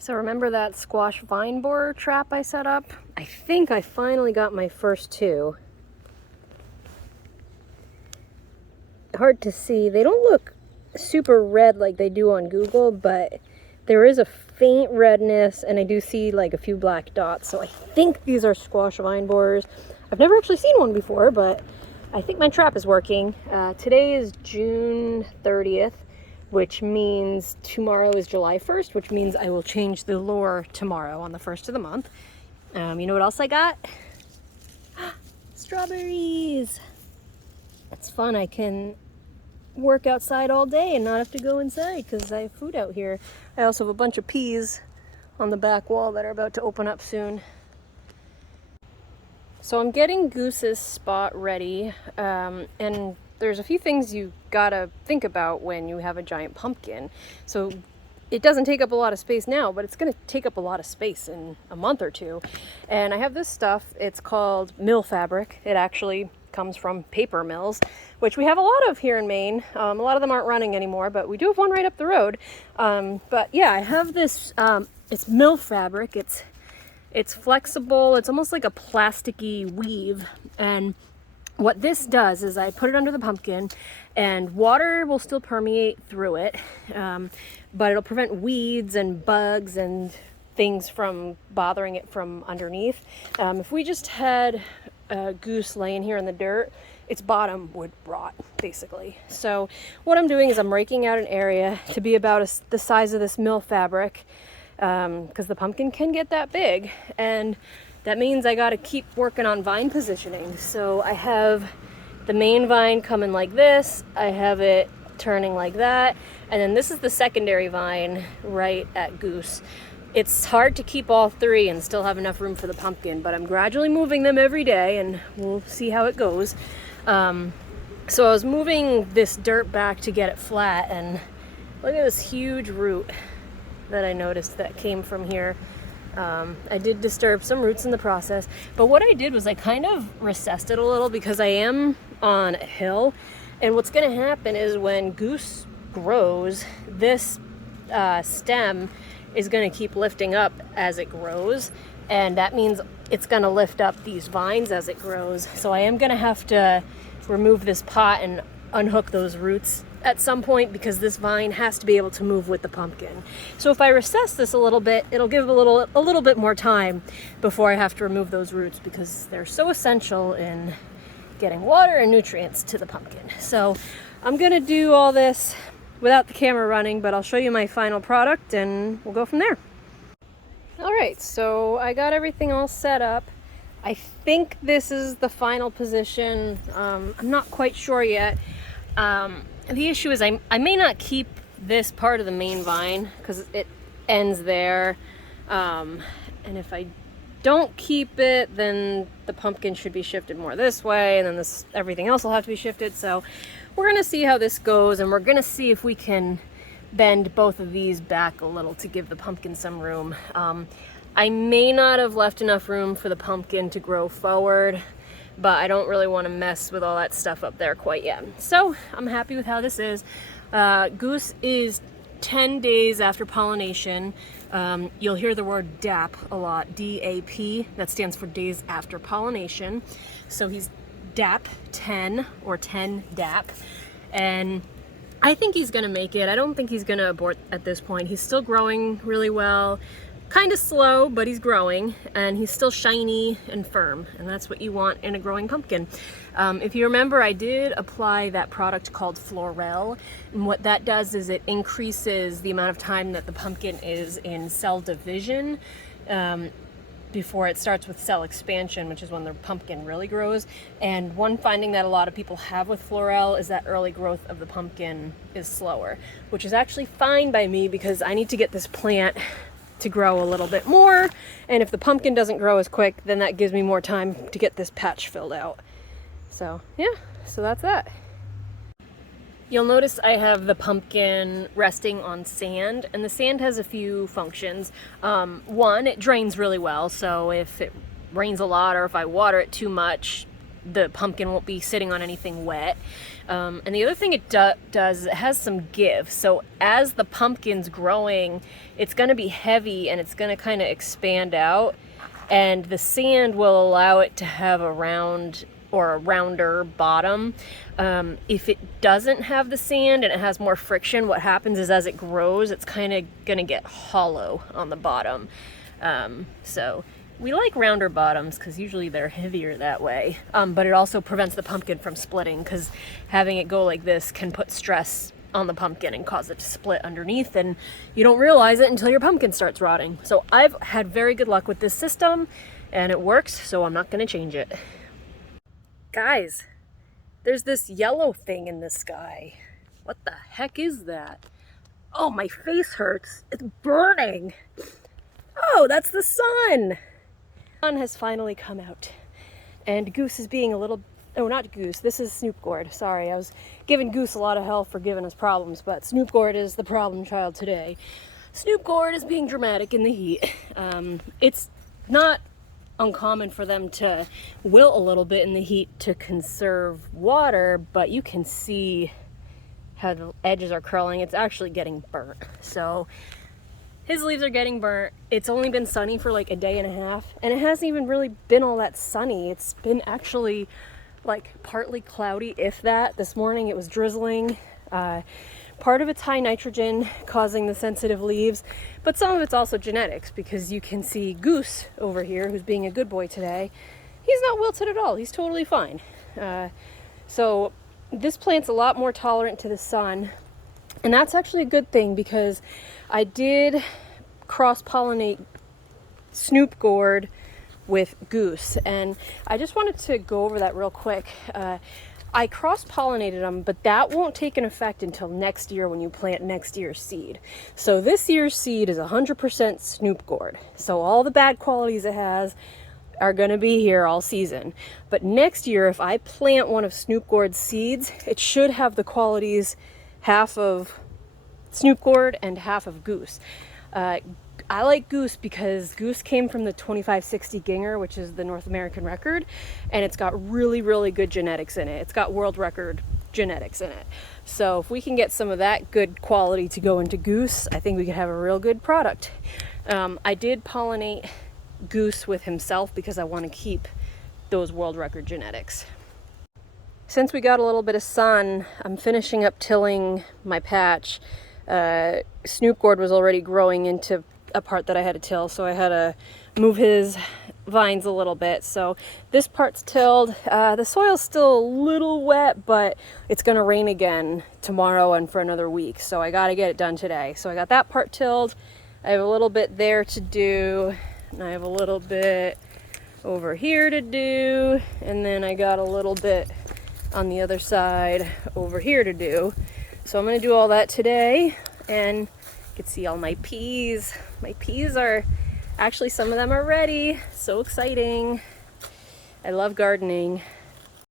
So remember that squash vine borer trap I set up? I think I finally got my first two. Hard to see. They don't look super red like they do on Google, but there is a faint redness, and I do see like a few black dots. So I think these are squash vine borers. I've never actually seen one before, but I think my trap is working. Today is June 30th. Which means tomorrow is July 1st, which means I will change the lure tomorrow on the 1st of the month. You know what else I got? Strawberries! It's fun. I can work outside all day and not have to go inside because I have food out here. I also have a bunch of peas on the back wall that are about to open up soon. So I'm getting Goose's spot ready, and there's a few things you gotta think about when you have a giant pumpkin. So it doesn't take up a lot of space now, but it's gonna take up a lot of space in a month or two. And I have this stuff, it's called mill fabric. It actually comes from paper mills, which we have a lot of here in Maine. A lot of them aren't running anymore, but we do have one right up the road. But yeah, I have this, it's mill fabric. It's flexible, it's almost like a plasticky weave, and what this does is I put it under the pumpkin and water will still permeate through it, but it'll prevent weeds and bugs and things from bothering it from underneath. If we just had a goose laying here in the dirt, its bottom would rot, basically. So what I'm doing is I'm raking out an area to be about the size of this mill fabric, because the pumpkin can get that big, and that means I got to keep working on vine positioning. So I have the main vine coming like this, I have it turning like that, and then this is the secondary vine right at Goose. It's hard to keep all three and still have enough room for the pumpkin, but I'm gradually moving them every day and we'll see how it goes. So I was moving this dirt back to get it flat, and look at this huge root that I noticed that came from here. I did disturb some roots in the process, but what I did was I kind of recessed it a little because I am on a hill, and what's going to happen is when Goose grows, this stem is going to keep lifting up as it grows, and that means it's going to lift up these vines as it grows. So I am going to have to remove this pot and unhook those roots at some point because this vine has to be able to move with the pumpkin. So if I recess this a little bit, it'll give a little bit more time before I have to remove those roots because they're so essential in getting water and nutrients to the pumpkin. So I'm gonna do all this without the camera running, but I'll show you my final product and we'll go from there. All right, so I got everything all set up. I think this is the final position. I'm not quite sure yet. The issue is I may not keep this part of the main vine because it ends there. And if I don't keep it, then the pumpkin should be shifted more this way, and then everything else will have to be shifted. So we're gonna see how this goes, and we're gonna see if we can bend both of these back a little to give the pumpkin some room. I may not have left enough room for the pumpkin to grow forward, but I don't really want to mess with all that stuff up there quite yet. So I'm happy with how this is. Goose is 10 days after pollination. You'll hear the word DAP a lot, D-A-P. That stands for days after pollination. So he's DAP 10 or 10 DAP. And I think he's gonna make it. I don't think he's gonna abort at this point. He's still growing really well. Kind of slow, but he's growing, and he's still shiny and firm, and that's what you want in a growing pumpkin. If you remember, I did apply that product called Florel, and what that does is it increases the amount of time that the pumpkin is in cell division before it starts with cell expansion, which is when the pumpkin really grows. And one finding that a lot of people have with Florel is that early growth of the pumpkin is slower, which is actually fine by me because I need to get this plant to grow a little bit more, and if the pumpkin doesn't grow as quick, then that gives me more time to get this patch filled out. So yeah, so that's that. You'll notice I have the pumpkin resting on sand, and the sand has a few functions. One, it drains really well, so if it rains a lot or if I water it too much, the pumpkin won't be sitting on anything wet. And the other thing it does, it has some give. So as the pumpkin's growing, it's going to be heavy and it's going to kind of expand out. And the sand will allow it to have a round or a rounder bottom. If it doesn't have the sand and it has more friction, what happens is as it grows, it's kind of going to get hollow on the bottom. So we like rounder bottoms because usually they're heavier that way. But it also prevents the pumpkin from splitting, because having it go like this can put stress on the pumpkin and cause it to split underneath, and you don't realize it until your pumpkin starts rotting. So I've had very good luck with this system and it works, so I'm not going to change it. Guys, there's this yellow thing in the sky. What the heck is that? Oh, my face hurts. It's burning. Oh, that's the sun. The sun has finally come out, and Goose is being a little... Oh, not Goose. This is Snoop Gourd. Sorry, I was giving Goose a lot of hell for giving us problems, but Snoop Gourd is the problem child today. Snoop Gourd is being dramatic in the heat. It's not uncommon for them to wilt a little bit in the heat to conserve water, but you can see how the edges are curling. It's actually getting burnt. So his leaves are getting burnt. It's only been sunny for like a day and a half, and it hasn't even really been all that sunny. It's been actually like partly cloudy, if that. This morning it was drizzling. Part of it's high nitrogen causing the sensitive leaves, but some of it's also genetics, because you can see Goose over here, who's being a good boy today. He's not wilted at all. He's totally fine. So this plant's a lot more tolerant to the sun, and that's actually a good thing, because I did cross-pollinate Snoop Gourd with Goose, and I just wanted to go over that real quick. I cross-pollinated them, but that won't take an effect until next year when you plant next year's seed. So this year's seed is 100% Snoop Gourd. So all the bad qualities it has are going to be here all season. But next year, if I plant one of Snoop Gourd's seeds, it should have the qualities half of Snoop Gourd and half of Goose. I like Goose because Goose came from the 2560 Ginger, which is the North American record, and it's got really, really good genetics in it. It's got world record genetics in it. So if we can get some of that good quality to go into Goose, I think we could have a real good product. I did pollinate Goose with himself because I want to keep those world record genetics. Since we got a little bit of sun, I'm finishing up tilling my patch. Snoop Gourd was already growing into a part that I had to till, so I had to move his vines a little bit. So this part's tilled. The soil's still a little wet, but it's gonna rain again tomorrow and for another week, so I gotta get it done today. So I got that part tilled. I have a little bit there to do, and I have a little bit over here to do, and then I got a little bit on the other side over here to do. So I'm gonna do all that today, and you can see all my peas. My peas are, actually some of them are ready. So exciting. I love gardening.